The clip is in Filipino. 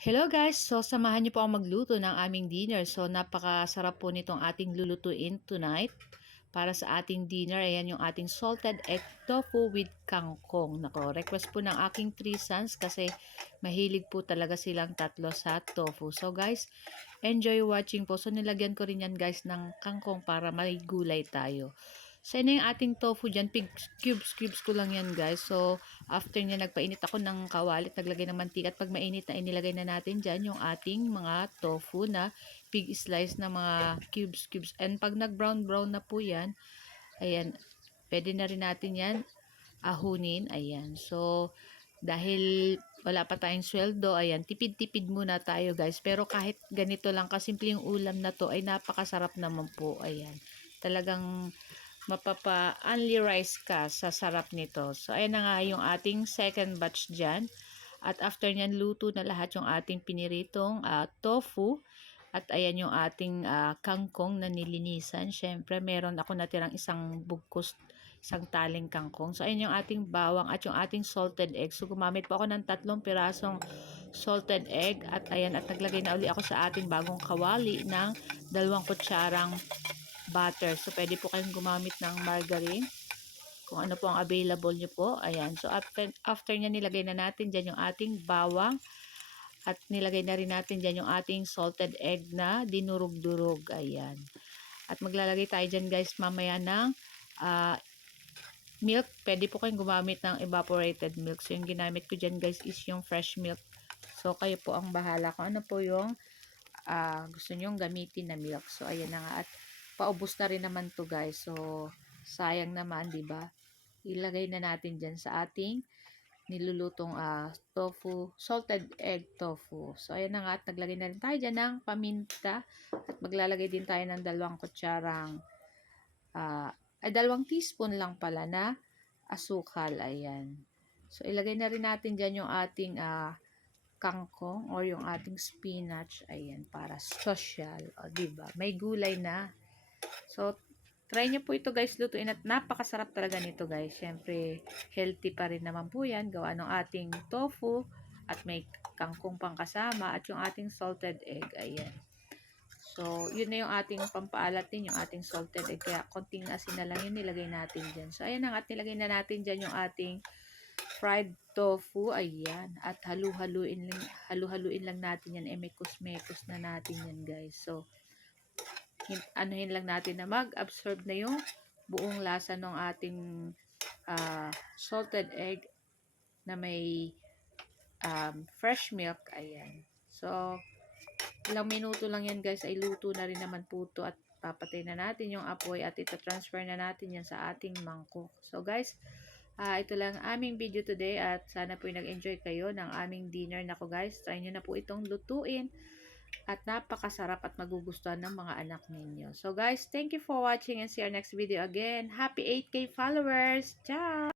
Hello guys! So, samahan niyo po ako magluto ng aming dinner. So, napakasarap po nitong ating lulutuin tonight. Para sa ating dinner, ayan yung ating salted egg tofu with kangkong. Nako, request po ng aking 3 sons kasi mahilig po talaga silang tatlo sa tofu. So guys, enjoy watching po. So, nilagyan ko rin yan guys ng kangkong para may gulay tayo. So, yun na yung ating tofu dyan. Cubes ko lang yan guys. So, after niya nagpainit ako ng kawalit, naglagay ng mantika. At pag mainit na, inilagay na natin dyan yung ating mga tofu na pig slice na mga cubes. And pag nag-brown na po yan, ayan, pwede na rin natin yan ahunin. Ayan. So, dahil wala pa tayong sweldo, ayan, tipid-tipid muna tayo guys. Pero kahit ganito lang, kasimpleng ulam na to ay napakasarap naman po. Ayan. Talagang mapapa-only rice ka sa sarap nito. So, ayan na nga yung ating second batch dyan. At after nyan, luto na lahat yung ating piniritong tofu. At ayan yung ating kangkong na nilinisan. Siyempre, meron ako natirang isang bugkos, isang taling kangkong. So, ayan yung ating bawang at yung ating salted egg. So, gumamit po ako ng 3 pirasong salted egg. At ayan, at naglagay na uli ako sa ating bagong kawali ng 2 kutsarang butter. So, pwede po kayong gumamit ng margarine. Kung ano po ang available nyo po. Ayan. So, after niya nilagay na natin dyan yung ating bawang. At nilagay na rin natin dyan yung ating salted egg na dinurog-durog. Ayan. At maglalagay tayo dyan guys mamaya ng milk. Pwede po kayong gumamit ng evaporated milk. So, yung ginamit ko dyan guys is yung fresh milk. So, kayo po ang bahala kung ano po yung gusto nyong gamitin na milk. So, ayan na nga. At paubos na rin naman to guys. So, sayang naman, di ba? Ilagay na natin dyan sa ating nilulutong tofu, salted egg tofu. So, ayan na nga. At naglagay na rin tayo dyan ng paminta. At maglalagay din tayo ng 2 kutsarang 2 teaspoon lang pala na asukal. Ayan. So, ilagay na rin natin dyan yung ating kangkong or yung ating spinach. Ayan, para social. O, diba? May gulay na. So, try nyo po ito guys, lutuin at napakasarap talaga nito guys. Siyempre, healthy pa rin naman po yan. Gawa ng ating tofu at may kangkong pang kasama at yung ating salted egg. Ayan. So, yun na yung ating pampaalat din, yung ating salted egg. Kaya, konting asin na lang yun nilagay natin dyan. So, ayan na nga, at nilagay na natin dyan yung ating fried tofu. Ayan. At halu-haluin lang natin yan. Mekos-mekos na natin yan guys. So, anuhin lang natin na mag-absorb na yung buong lasa ng ating salted egg na may fresh milk. Ayan. So, ilang minuto lang yan guys ay luto na rin naman po ito at papatay na natin yung apoy at ito-transfer na natin yan sa ating mangkok. So guys, ito lang aming video today at sana po nag-enjoy kayo ng aming dinner. Nako guys, try nyo na po itong lutuin at napakasarap at magugustuhan ng mga anak ninyo. So guys, thank you for watching and see our next video again. Happy 8K followers! Ciao!